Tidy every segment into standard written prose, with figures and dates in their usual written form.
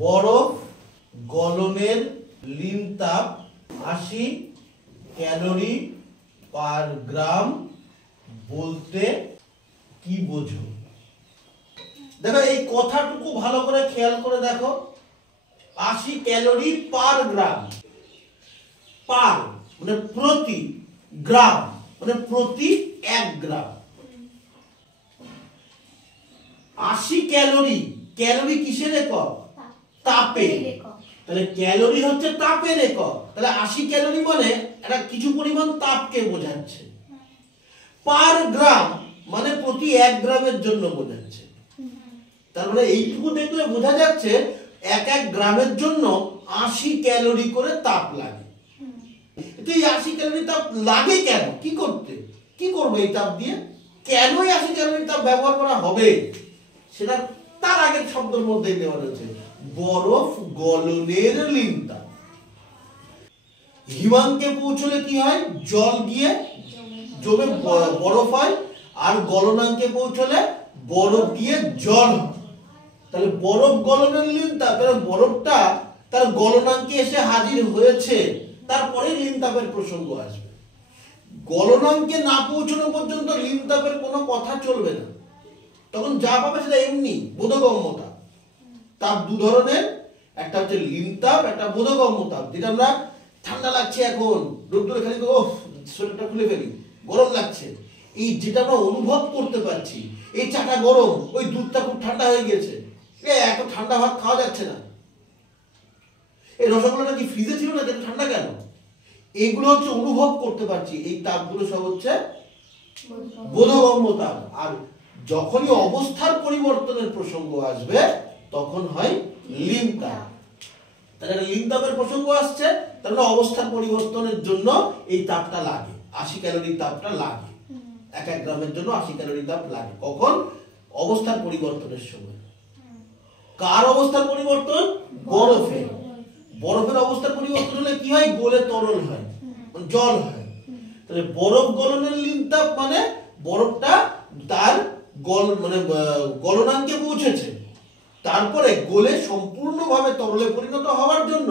বরফ গলনের লিন তাপ 80 calorie per গ্রাম বলতে কি বোঝো? দেখো এই কথাটুকু ভালো করে খেয়াল করে দেখো। 80 ক্যালোরি পার গ্রাম, পার মানে প্রতি, গ্রাম মানে প্রতি 1 গ্রাম। 80 ক্যালোরি, ক্যালোরি কিসের একক? তাপের। তাহলে ক্যালোরি হচ্ছে তাপের একক। তাহলে 80 ক্যালোরি মানে একটা কিছু পরিমাণ তাপকে বোঝাচ্ছে। পার গ্রাম মানে প্রতি 1 গ্রামের জন্য বোঝাচ্ছে। তার মানে এইটুকু দেখলে বোঝা যাচ্ছে 1 গ্রামের জন্য 80 ক্যালোরি করে তাপ লাগে। তো এই 80 ক্যালোরি তাপ লাগে কেন? কি করতে, কি করবে এই তাপ দিয়ে? কেন এই 80 ক্যালোরি তাপ ব্যবহার করা হবে সেটা তার আগের শব্দের মধ্যে দেওয়া রয়েছে, বরফ গলনের লিন তাপ। হিমাঙ্কে পৌঁছলে কি হয়? জল গিয়ে জমে বরফ হয়, আর গলনাঙ্কে পৌঁছলে বরফ দিয়ে জল হয়। তাহলে বরফ গলনের লিন তাপ, তাহলে বরফটা তার গলনাঙ্কে এসে হাজির হয়েছে, তারপরে লিন তাপের প্রসঙ্গ আসবে। গলনাঙ্কে না পৌঁছানো পর্যন্ত লিন তাপের কোনো কথা চলবে না। তখন যা পাবে সেটা এমনি বোধগম্য তাপ। তাপ দু ধরনের, একটা হচ্ছে লিন তাপ, একটা বোধগম্য তাপ। যেটা আমরা ঠান্ডা লাগছে এখন, রোদ্দুরে খালি ও সোয়েটারটা খুলে ফেলি, গরম লাগছে, এই যেটা আমরা অনুভব করতে পারছি, এই চাটা গরম, ওই দুধটা খুব ঠান্ডা হয়ে গেছে, এত ঠান্ডা ভাত খাওয়া যাচ্ছে না, এই রসগোল্লাটা কি ফ্রিজে ছিল না, যেটা ঠান্ডা কেন? এইগুলো হচ্ছে অনুভব করতে পারছি। এই তাপগুলো সব হচ্ছে বোধগম্য তাপ। আর যখনই অবস্থার পরিবর্তনের প্রসঙ্গ আসবে তখন হয় লিন তাপ। তাহলে লিন তাপের প্রসঙ্গ আসছে, তাহলে অবস্থার পরিবর্তনের জন্য এই তাপটা লাগে, 80 ক্যালোরি তাপটা লাগে। 1 গ্রামের জন্য 80 ক্যালোরি তাপ লাগে। কখন? অবস্থার পরিবর্তনের সময়। কার অবস্থার পরিবর্তন? বরফের। বরফের অবস্থার পরিবর্তন হলে কি হয়? গলে তরল হয়, জল হয়। তাহলে বরফ গলনের লিন তাপ মানে বরফটা তার গলনাঙ্কে পৌঁছেছে, তারপরে গলে সম্পূর্ণভাবে তরলে পরিণত হওয়ার জন্য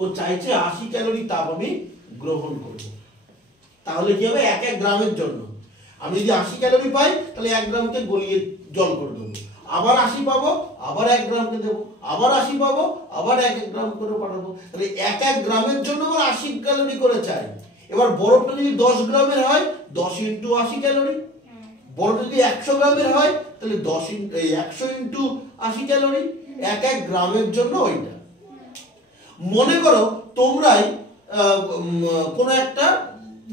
ও চাইছে 80 ক্যালোরি তাপ আমি গ্রহণ করব। তাহলে কি হবে? 1 গ্রামের জন্য আমি যদি 80 ক্যালোরি পাই, তাহলে 1 গ্রামকে গলিয়ে জল করে দেবো, আবার 80 পাবো, আবার 1 গ্রামকে দেবো, আবার 80 পাবো, আবার 1 গ্রাম করে পাঠাবো। তাহলে 1 গ্রামের জন্য আমার 80 ক্যালোরি করে চাই। এবার বরফটা যদি 10 গ্রামের হয়, 10 ইন্টু 80 ক্যালোরি। বরফ যদি 100 গ্রামের হয়, তাহলে 100 ইন্টু 80 ক্যালোরি। 1 গ্রামের জন্য ওইটা। মনে করো তোমরাই কোনো একটা,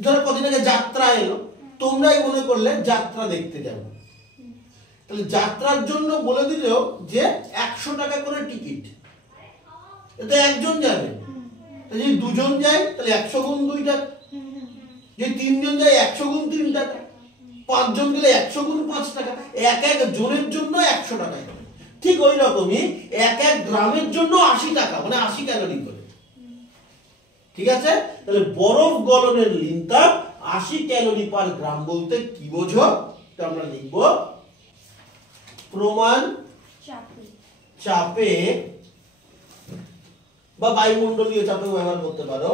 ধরো কদিন আগে যাত্রা এলো, তোমরাই মনে করলে যাত্রা দেখতে যাবো। তাহলে যাত্রার জন্য বলে দিল যে 100 টাকা করে টিকিট, এটা একজন যাবে। যদি 2 জন যায় তাহলে 100 গুণ 2 টাকা, যদি 3 জন যায় 100 গুণ 3 টাকা, 5 জন গেলে 100 গুণ 5 টাকা। 1 জনের জন্য 100 টাকা। ঠিক ওই রকমই 1 গ্রামের জন্য 80 টাকা, মানে 80 ক্যালোরি করে। ঠিক আছে? তাহলে বরফ গলনের লিন তাপ 80 ক্যালোরি পার গ্রাম বলতে কি বোঝো? আমরা লিখব প্রমাণ চাপে বা বায়ুমণ্ডলীয় চাপে ব্যবহার করতে পারো।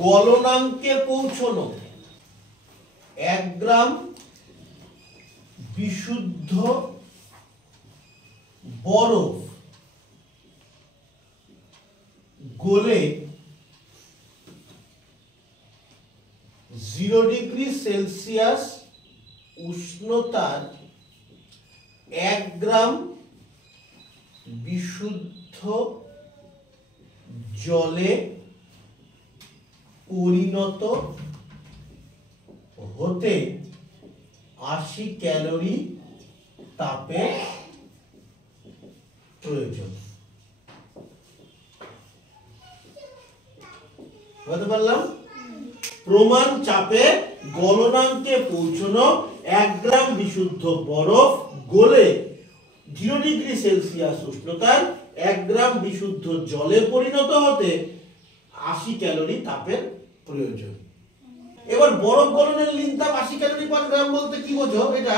গলনাঙ্কে পৌঁছানো 1 গ্রাম বিশুদ্ধ বরফ গলে 0 ডিগ্রি সেলসিয়াস উষ্ণতার 1 গ্রাম বিশুদ্ধ জলে পরিণত হতে 80 ক্যালোরি তাপের প্রয়োজন। বুঝতে পারলাম? প্রমাণ চাপে গলনাঙ্কে পৌঁছানো 1 গ্রাম বিশুদ্ধ বরফ গলে 0 ডিগ্রি সেলসিয়াস উষ্ণতার 1 গ্রাম বিশুদ্ধ জলে পরিণত হতে 80 ক্যালোরি তাপের প্রয়োজন। এবার বরফ গলনের লিন তাপ 80 ক্যালোরি পার গ্রাম বলতে কি বোঝো? এটা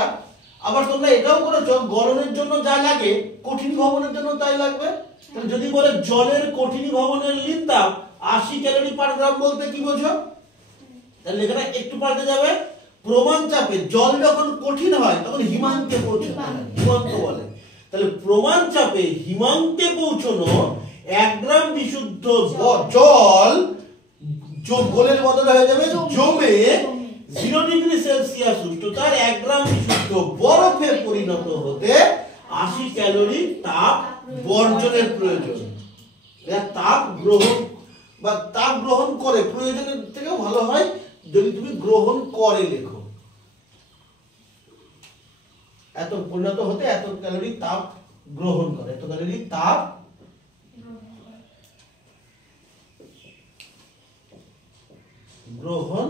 আবার তোমরা এটাও করেছো গলনের জন্য যা লাগে কঠিনীভবনের জন্য তাই লাগবে। তাহলে যদি বলে জলের কঠিনীভবনের লিনতাপ 80 ক্যালোরি পার গ্রাম বলতে কি বোঝো? তাহলে এখানে একটু পাল্টে যাবে, প্রমাণ চাপে জল যখন কঠিন হয় তখন হিমাঙ্কে পৌঁছাতে হয়, হিমাঙ্ক বলে। তাহলে প্রমাণ চাপে হিমাঙ্কে পৌঁছানো 1 গ্রাম বিশুদ্ধ জল গোলের বদলে হয়ে যাবে জমে 0 ডিগ্রি সেলসিয়াস উষ্ণতার 1 গ্রাম বিশুদ্ধ বরফে পরিণত হতে 80 ক্যালোরি তাপ বর্জনের প্রয়োজন। তাপ গ্রহণ বা তাপ গ্রহণ করে, প্রয়োজনের থেকেও ভালো হয় যদি তুমি গ্রহণ করে লেখো। এত পরিণত হতে এত ক্যালোরি তাপ গ্রহণ করে, এত ক্যালোরি তাপ গ্রহণ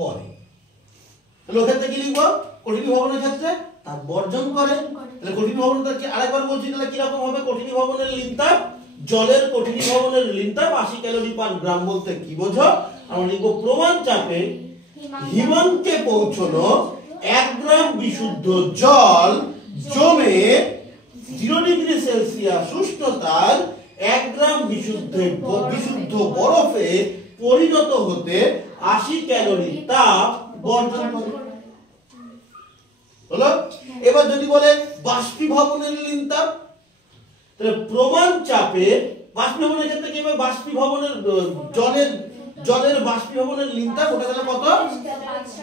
করে। তাহলে ওখান থেকে কি লিখবো? কঠিনীভবনের ক্ষেত্রে তাপ বর্জন করে। তাহলে কঠিনীভবনটা কি আরেকবার বলছি, তাহলে কিরকম হবে? কঠিনীভবনের লিনতাপ, জলের কঠিনীভবনের লিনতাপ 80 ক্যালোরি পার গ্রাম বলতে কি বোঝো? আমরা লিখবো প্রমাণ চাপে হিমাঙ্কে পৌঁছানো 1 গ্রাম বিশুদ্ধ জল জমে 0 ডিগ্রি সেলসিয়াস উষ্ণতার 1 গ্রাম বিশুদ্ধ বরফে পরিণত হতে 80 ক্যালোরি তাপ বর্জন করে। হলো? এবার যদি বলে বাষ্পীভবনের লিনতাপ, তাহলে প্রমাণ চাপে বাষ্পীভবনের ক্ষেত্রে কি হবে? বাষ্পীভবনের জলের বাষ্পীভবনের লিনতাপ ওটা তাহলে কত?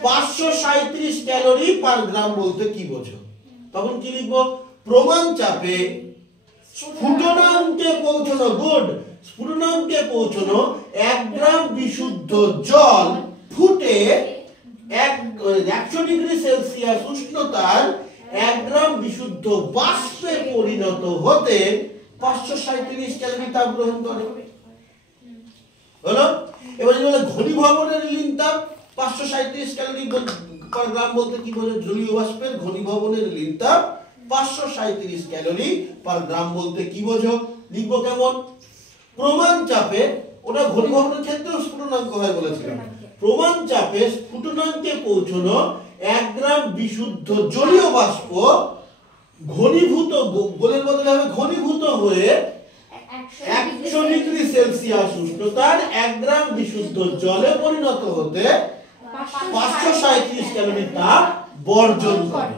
537 ক্যালোরি পার গ্রাম বলতে কি বোঝো? তখন কি লিখবো? প্রমাণ চাপে স্ফুটনাঙ্কে পৌঁছানো, গুড, স্ফুটনাঙ্কে পৌঁছানো 1 গ্রাম বিশুদ্ধ জল ফুটে 100 ডিগ্রি সেলসিয়াস উষ্ণতার 1 গ্রাম বিশুদ্ধ বাষ্পে পরিণত হতে 537 ক্যালোরি তাপ গ্রহণ করে। হলো? এবার যদি বলে ঘনীভবনের লিনতাপ 537 ক্যালোরি পার গ্রাম বলতে কি বোঝো? জলীয় বাষ্পের ঘনীভবনের লিনতাপ 537 ক্যালোরি পার গ্রাম বলতে কি বোঝো? লিখবো কেমন? প্রমাণ চাপে, ওটা ঘনীভবনের ক্ষেত্রেও স্ফুটনাঙ্ক হয় বলেছিলাম, প্রমাণ চাপে স্ফুটনাঙ্কে পৌঁছানো 1 গ্রাম বিশুদ্ধ জলীয় বাষ্প ঘনীভূত, গোলের বদলে হবে ঘনীভূত হয়ে 100 ডিগ্রি সেলসিয়াস উষ্ণতার 1 গ্রাম বিশুদ্ধ জলে পরিণত হতে 537 ক্যালোরি তাপ বর্জন করে।